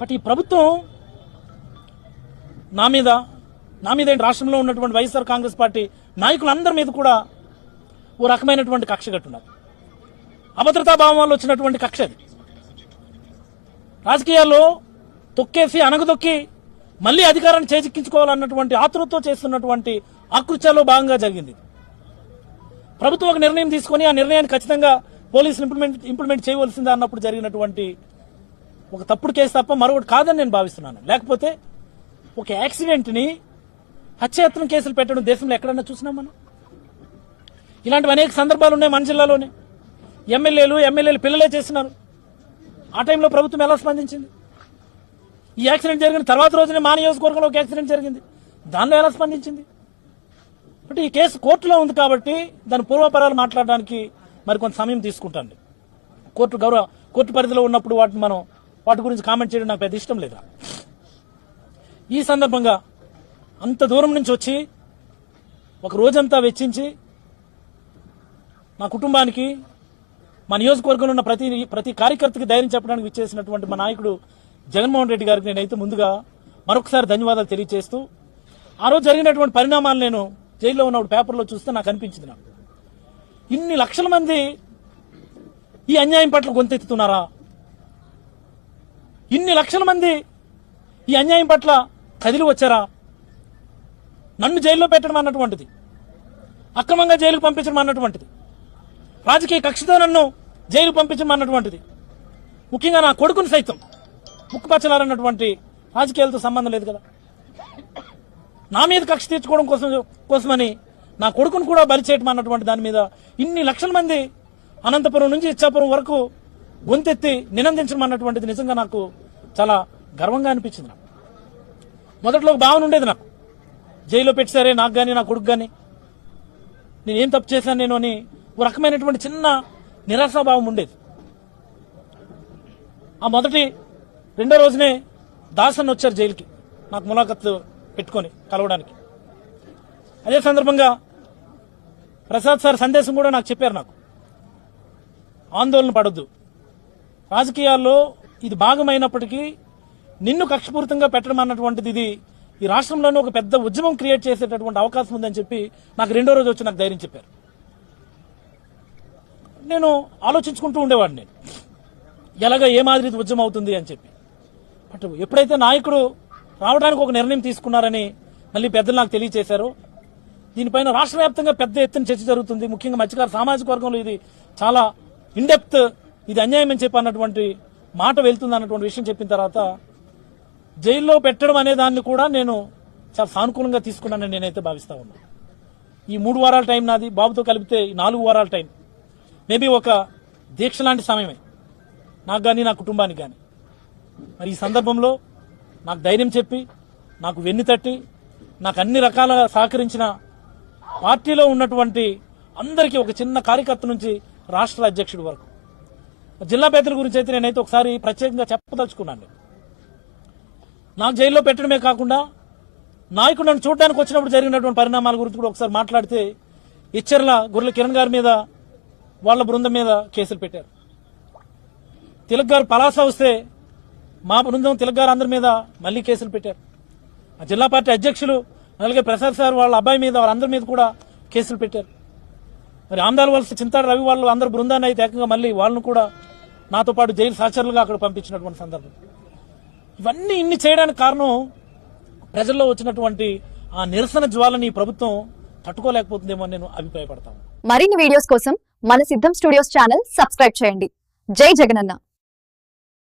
But ఈ ప్రభుత్వం నా మీద రాష్ట్రంలో ఉన్నటువంటి వైఎస్ఆర్ కాంగ్రెస్ పార్టీ నాయకులందరి మీద కూడా ఓ రకమైనటువంటి కక్ష కట్టున్నారు. అభద్రతాభావం వల్ల వచ్చినటువంటి కక్ష అది. రాజకీయాల్లో తొక్కేసి అనగదొక్కి మళ్ళీ అధికారాన్ని చేజిక్కించుకోవాలన్నటువంటి ఆతృతతో చేస్తున్నటువంటి ఆకృత్యాల్లో భాగంగా జరిగింది. ప్రభుత్వం ఒక నిర్ణయం తీసుకొని ఆ నిర్ణయాన్ని ఖచ్చితంగా పోలీసులు ఇంప్లిమెంట్ చేయవలసిందే అన్నప్పుడు జరిగినటువంటి ఒక తప్పుడు కేసు తప్ప మరొకటి కాదని నేను భావిస్తున్నాను. లేకపోతే ఒక యాక్సిడెంట్ని హత్యాయత్నం కేసులు పెట్టడం దేశంలో ఎక్కడన్నా చూసినాం మనం? ఇలాంటివి అనేక సందర్భాలు ఉన్నాయి మన జిల్లాలోనే. ఎమ్మెల్యేలు పిల్లలే చేస్తున్నారు. ఆ టైంలో ప్రభుత్వం ఎలా స్పందించింది? ఈ యాక్సిడెంట్ జరిగిన తర్వాత రోజునే మా నియోజకవర్గంలో ఒక యాక్సిడెంట్ జరిగింది, దానిలో ఎలా స్పందించింది? అంటే ఈ కేసు కోర్టులో ఉంది కాబట్టి దాని పూర్వపరాలు మాట్లాడడానికి మరి కొంత సమయం తీసుకుంటాను. కోర్టు పరిధిలో ఉన్నప్పుడు వాటి గురించి కామెంట్ చేయడం నాకు పెద్ద ఇష్టం లేదా. ఈ సందర్భంగా అంత దూరం నుంచి వచ్చి ఒక రోజంతా వెచ్చించి నా కుటుంబానికి, మా నియోజకవర్గంలో ఉన్న ప్రతి కార్యకర్తకి ధైర్యం చెప్పడానికి విచ్చేసినటువంటి మా నాయకుడు జగన్మోహన్ రెడ్డి గారికి నేనైతే ముందుగా మరొకసారి ధన్యవాదాలు తెలియజేస్తూ, ఆ రోజు జరిగినటువంటి పరిణామాలు నేను జైల్లో ఉన్నప్పుడు పేపర్లో చూస్తే నాకు అనిపించింది, నాకు ఇన్ని లక్షల మంది ఈ అన్యాయం పట్ల గొంతెత్తుతున్నారా? ఇన్ని లక్షల మంది ఈ అన్యాయం పట్ల కదిలి వచ్చారా? నన్ను జైల్లో పెట్టడం అన్నటువంటిది, అక్రమంగా జైలుకు పంపించడం అన్నటువంటిది, రాజకీయ కక్షతో నన్ను జైలు పంపించడం అన్నటువంటిది, ముఖ్యంగా నా కొడుకుని సైతం ముక్కుపచ్చలారన్నటువంటి రాజకీయాలతో సంబంధం లేదు కదా. నా మీద కక్ష తీర్చుకోవడం కోసమని నా కొడుకును కూడా బలి చేయటం అన్నటువంటి దాని మీద ఇన్ని లక్షల మంది అనంతపురం నుంచి ఇచ్చాపురం వరకు గొంతెత్తి నినందించడం అన్నటువంటిది నిజంగా నాకు చాలా గర్వంగా అనిపించింది. నాకు మొదట్లో ఒక భావన ఉండేది, నాకు జైల్లో పెట్టారే నాకు కానీ నా కొడుకు కానీ, నేనేం తప్పు చేశాను నేను అని ఒక రకమైనటువంటి చిన్న నిరాశాభావం ఉండేది. ఆ రెండో రోజునే దాసన్ వచ్చారు జైలుకి నాకు ములాఖత్తు పెట్టుకొని కలవడానికి. అదే సందర్భంగా ప్రసాద్ సార్ సందేశం కూడా నాకు చెప్పారు, నాకు ఆందోళన పడొద్దు, రాజకీయాల్లో ఇది భాగమైనప్పటికీ నిన్ను కక్షపూరితంగా పెట్టడం అన్నటువంటిది ఇది ఈ రాష్ట్రంలోనే ఒక పెద్ద ఉద్యమం క్రియేట్ చేసేటటువంటి అవకాశం ఉందని చెప్పి నాకు రెండో రోజు వచ్చి నాకు ధైర్యం చెప్పారు. నేను ఆలోచించుకుంటూ ఉండేవాడిని, నేను ఎలాగ ఏ మాదిరి ఉద్యమం అవుతుంది అని చెప్పి. బట్ ఎప్పుడైతే నాయకుడు రావడానికి ఒక నిర్ణయం తీసుకున్నారని మళ్ళీ పెద్దలు నాకు తెలియజేశారు, దీనిపైన రాష్ట్ర వ్యాప్తంగా పెద్ద ఎత్తున చర్చ జరుగుతుంది. ముఖ్యంగా మత్స్యకార సామాజిక వర్గంలో ఇది చాలా ఇన్డెప్త్, ఇది అన్యాయం అని చెప్పి అన్నటువంటి మాట వెళ్తుంది అన్నటువంటి విషయం చెప్పిన తర్వాత జైల్లో పెట్టడం అనే దాన్ని కూడా నేను చాలా సానుకూలంగా తీసుకున్నానని నేనైతే భావిస్తా ఉన్నాను. ఈ 3 వారాల టైం నాది, బాబుతో కలిపితే 4 వారాల టైం, మేబీ ఒక దీక్ష లాంటి సమయమే నాకు కానీ నా కుటుంబానికి కానీ. మరి ఈ సందర్భంలో నాకు ధైర్యం చెప్పి, నాకు వెన్ను తట్టి, నాకు అన్ని రకాల సహకరించిన పార్టీలో ఉన్నటువంటి అందరికీ, ఒక చిన్న కార్యకర్త నుంచి రాష్ట్ర అధ్యక్షుడి వరకు, జిల్లా పెద్దల గురించి అయితే నేనైతే ఒకసారి ప్రత్యేకంగా చెప్పదలుచుకున్నాను. నాకు జైల్లో పెట్టడమే కాకుండా నాయకుడు నన్ను చూడడానికి వచ్చినప్పుడు జరిగినటువంటి పరిణామాల గురించి కూడా ఒకసారి మాట్లాడితే, ఇచ్చర్ల గుర్రెల కిరణ్ గారి మీద, వాళ్ళ బృందం మీద కేసులు పెట్టారు. తిలక్ గారు పలాస వస్తే మా బృందం తిలక్ గారు అందరి మీద మళ్ళీ కేసులు పెట్టారు. ఆ జిల్లా పార్టీ అధ్యక్షులు అలాగే ప్రసాద్ సార్ వాళ్ళ అబ్బాయి మీద, వాళ్ళందరి మీద కూడా కేసులు పెట్టారు. మరి ఆందాల వలస చింతాడు రవి వాళ్ళు అందరు బృందాన్ని అయితే ఏకంగా మళ్ళీ వాళ్ళను కూడా నాతో పాటు జైలు సహచరులుగా అక్కడ పంపించినటువంటి సందర్భం. ఇవన్నీ ఇన్ని చేయడానికి కారణం ప్రజల్లో వచ్చినటువంటి ఆ నిరసన జ్వాలని ప్రభుత్వం తట్టుకోలేకపోతుందేమో అని నేను అభిప్రాయపడతాను. మరిన్ని వీడియోస్ కోసం మన సిద్ధం స్టూడియోస్ ఛానల్ సబ్స్క్రైబ్ చేయండి. జై జగనన్న.